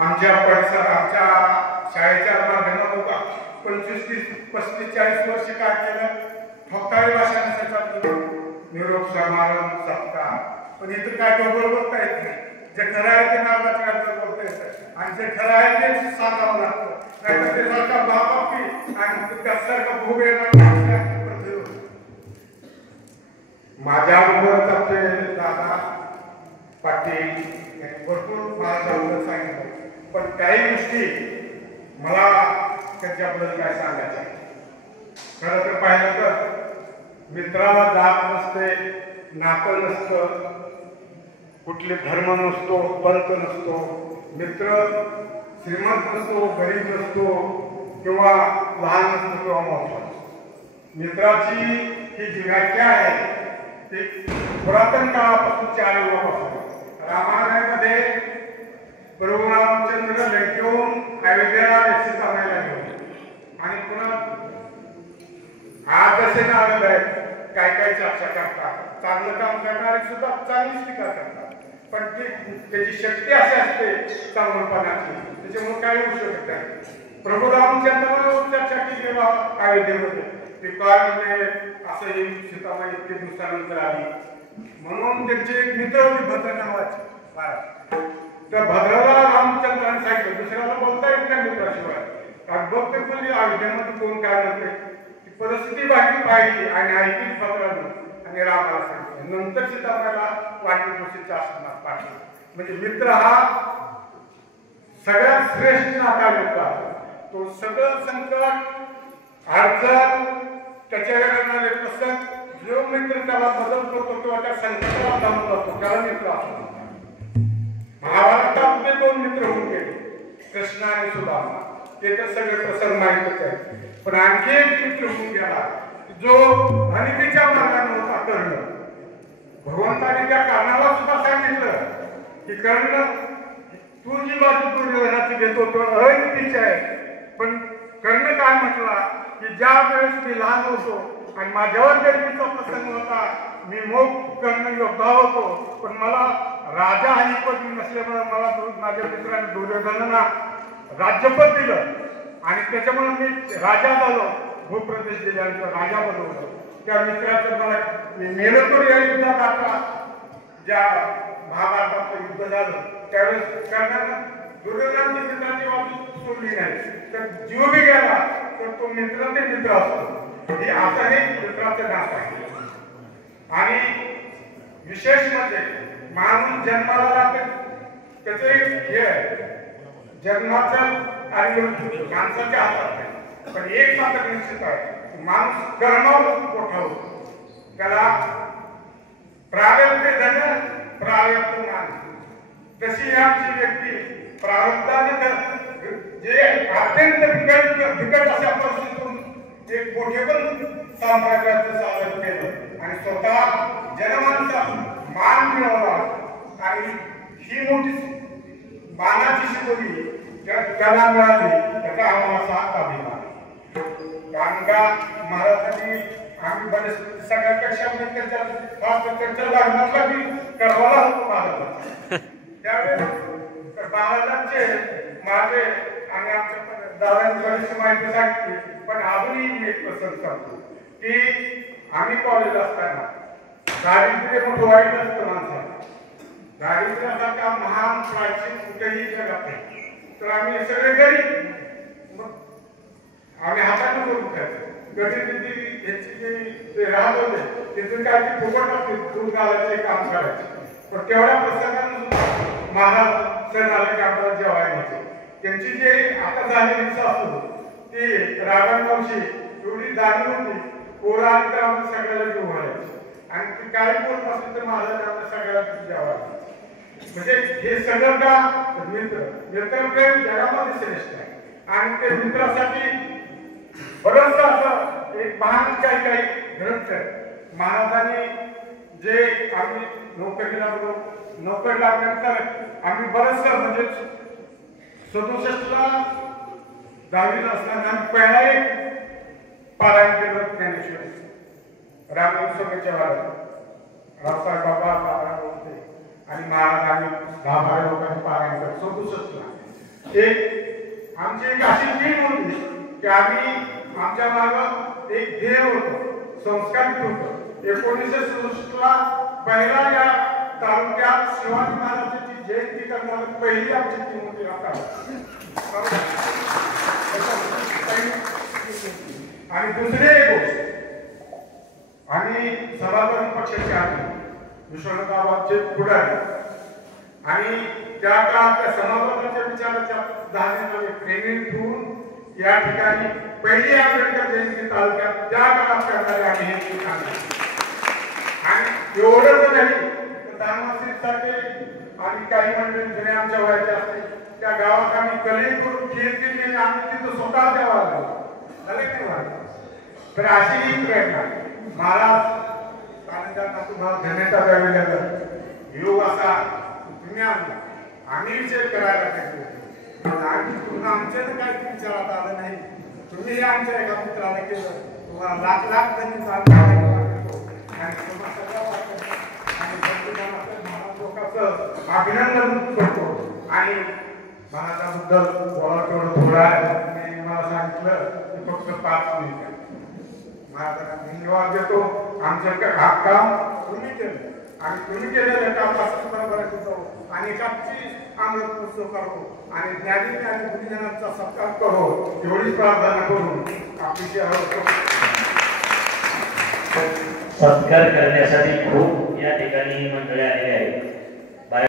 आमच्या परिसरात आमच्या शाळेच्या मार्गाने होता 25-30-35-40 वर्ष काय केलं ठोकाळी भाषणासाठी निरोप समारंभ सप्ताह पण इथं काय डोंगर बोलता येत नाही जे खरं आहे ते नावाच्या बोलता येतं आणि जे खरं आहे ते सांगावं लागतं नाही ते सारखा बापापी आणि त्यासारखं भोग येणार माझ्याबरोबर आपले दादा पाटील यांनी भरपूर मला सांगितलं पण काही गोष्टी मला त्याच्याबद्दल काय सांगायचं खरं तर पाहिलं तर मित्राला जात नसते नातं नसतं कुठले धर्म नसतो पंथ नसतो मित्र श्रीमंत नसतो गरीब नसतो किंवा लहान नसतो किंवा मोठा मित्राची ही जी व्याख्या आहे ती पुरातन काळापासून चालूपासून रामायणामध्ये प्रभू रामचंद्र लंकेहून अयोध्येला सीता मायला घेऊन आणि पुन्हा आज असे नाव आहे काय काय चर्चा करतात चांगलं काम करणारे सुद्धा चांगलीच टीका करतात पण त्याची शक्ती अशी असते चांगलपणाची त्याच्यामुळे काय होऊ शकत नाही प्रभू रामचंद्रावर चर्चा केली अयोध्येमध्ये ते काय म्हणजे असं हे सीतामाई इतके दिवसानंतर आली म्हणून त्यांचे एक मित्र होते भद्र नावाचे त्या भद्राला रामचंद्राने सांगितलं दुसऱ्याला बोलता येत नाही मित्राशिवाय कारण बघते म्हणजे अयोध्येमध्ये कोण काय म्हणते परिस्थिती पाहिली आणि ऐकली भद्रानं आणि रामाला सांगितलं नंतर सीतामाईला वाटणीच्या आसनात पाठवलं म्हणजे मित्र हा सगळ्यात श्रेष्ठ नाता मित्र तो सगळं संकट अडचण त्याच्या येणारे प्रसंग जो मित्र त्याला मदत करतो किंवा त्या संकटाला जाऊन जातो त्याला मित्र असतो महाभारतामध्ये 2 मित्र होऊन गेले कृष्ण आणि सुदामा ते तर सगळे प्रसंग माहितच आहे पण आणखी एक मित्र होऊन गेला जो अनितीच्या मार्गाने होता कर्ण भगवंताने त्या कर्णाला सुद्धा सांगितलं की कर्ण तू जी बाजू दुर्योधनाची घेतो तो अनितीची आहे पण कर्ण काय म्हटला की ज्या वेळेस मी लहान होतो आणि माझ्यावर गर्दीचा प्रसंग होता मी मोग कर्ण योद्धा होतो पण मला राजा ही पदवी नसल्यामुळे मला माझ्या मित्राने दुर्योधनाला राज्यपद दिलं आणि त्याच्यामुळे मी राजा झालो भूप्रदेश दिल्यानंतर राजा बनवलो त्या मित्राचं मला मी मेलतोर या युद्धात आता ज्या महाभारताचं युद्ध झालं त्यावेळेस कर्णानं दुर्योधनाच्या मित्राची बाजू सोडली नाही तर जीव बी गेला तर तो मित्र ते मित्र असतो हे आता हे मित्राचं नाव आहे आणि विशेष म्हणजे माणूस जन्माला जाते त्याचं एक हे आहे जन्माचं आणि माणसाच्या हातात आहे पण एक मात्र निश्चित आहे माणूस कर्मावर मोठा होतो त्याला प्रारब्ध धन प्रारब्ध मान तशी आमची व्यक्ती प्रारब्धाने जे अत्यंत बिकट अशा परिस्थितीतून एक मोठे पण साम्राज्याचं साधन केलं आणि स्वतः जनमानसा मान मिळवला आणि ही मोठी मानाची शिकवली त्याला मिळाली त्याचा आम्हाला साथ अभिमान कारण का महाराजांनी आम्ही बरेच सगळ्यापेक्षा त्यांच्या लग्नातला मी करवाला होतो महाराजांचा त्यावेळेस महाराजांचे माझे आणि आमच्या दादांनी बरीचशी माहिती सांगितली पण अजूनही मी एक प्रसंग सांगतो की आम्ही कॉलेज असताना दारिद्र्य मोठं वाईट असतं माणसाला दारिद्र्यासारखा महान प्राचीन कुठेही जगात नाही तर आम्ही सगळे गरीब आम्ही हाताने करून खायचो गरीब जे राहत होते तिथून काय ते फुकट असते दूध घालायचे काम करायचे पण तेवढ्या प्रसंगाने सुद्धा महाराज सण आले की आपल्याला जेवायला घ्यायचे त्यांची जे आता झालेली असतो ती रागांवशी एवढी जाणीव होती पोरं आली तर आम्हाला सगळ्याला जीव घालायची आणि ती काही बोलत असेल तर महाराज आपल्या सगळ्याला जेवायला म्हणजे हे सगळं का मित्रप्रेम जगामध्ये श्रेष्ठ आहे आणि ते मित्रासाठी बरंच असं एक महान काही ग्रंथ महाराजांनी जे आम्ही नोकरीला लागलो नोकरी लागल्यानंतर आम्ही बरंच म्हणजे 67ला 10वीला असताना आम्ही पहिला एक पारायण केलं ज्ञानेश्वरी रामकृष्णाच्या वाड्यात रावसाहेब बाबा पारायण होते आणि महाराज आम्ही 10-12 लोकांनी पारायण केलं 67ला एक आमची एक अशी टीम होती की आम्ही आमच्या माग एक ध्येय होतं, संस्कारित होतं. 1967 ला पहिला या तालुक्यात शिवाजी महाराजांची जयंती करणारी पहिली आमची टीम होती आणि दुसरी एक गोष्ट आणि सभापती पक्षाचे आम्ही विश्वनाथाबादचे पुढारी आणि त्या काळात त्या समाजाच्या विचाराच्या धारणेमध्ये प्रेरित होऊन या ठिकाणी पहिली आंबेडकर जयंती तालुक्यात त्या काळात करणारे आम्ही हे ठिकाण आणि एवढंच नाही दानवासीसाठी आणि काही मंडळी जुने आमच्या वयाचे असते त्या गावात आम्ही कलेक्ट करून खीर केली आम्ही तिथं स्वतः द्यावा लागलो. तर अशी ही प्रेरणा महाराज त्यांना तुम्हाला धन्यता द्यावी लागेल. योग असा तुम्ही आम्ही विचार करायला पाहिजे आणि तुम्हाला आमच्यानं काय विचारात आलं नाही. तुम्ही आमच्या एका मित्राला केलं तुम्हाला लाख लाख त्यांनी अभिनंदन करतो. आणि महाराजाबद्दल बोलावं थोडं आहे मला सांगितलं की फक्त 5 मिनिटं महाराजांना धन्यवाद देतो. आमचं काम तुम्ही केलं आणि तुम्ही केलेलं काम असं बरोबर होतो आणि एकाची अमृत महोत्सव करो आणि ज्ञानी आणि गुरुजनांचा सत्कार करो एवढीच प्रार्थना करून आपली सेवा करतो. सत्कार करण्यासाठी खूप या ठिकाणी मंडळी आलेली आहेत.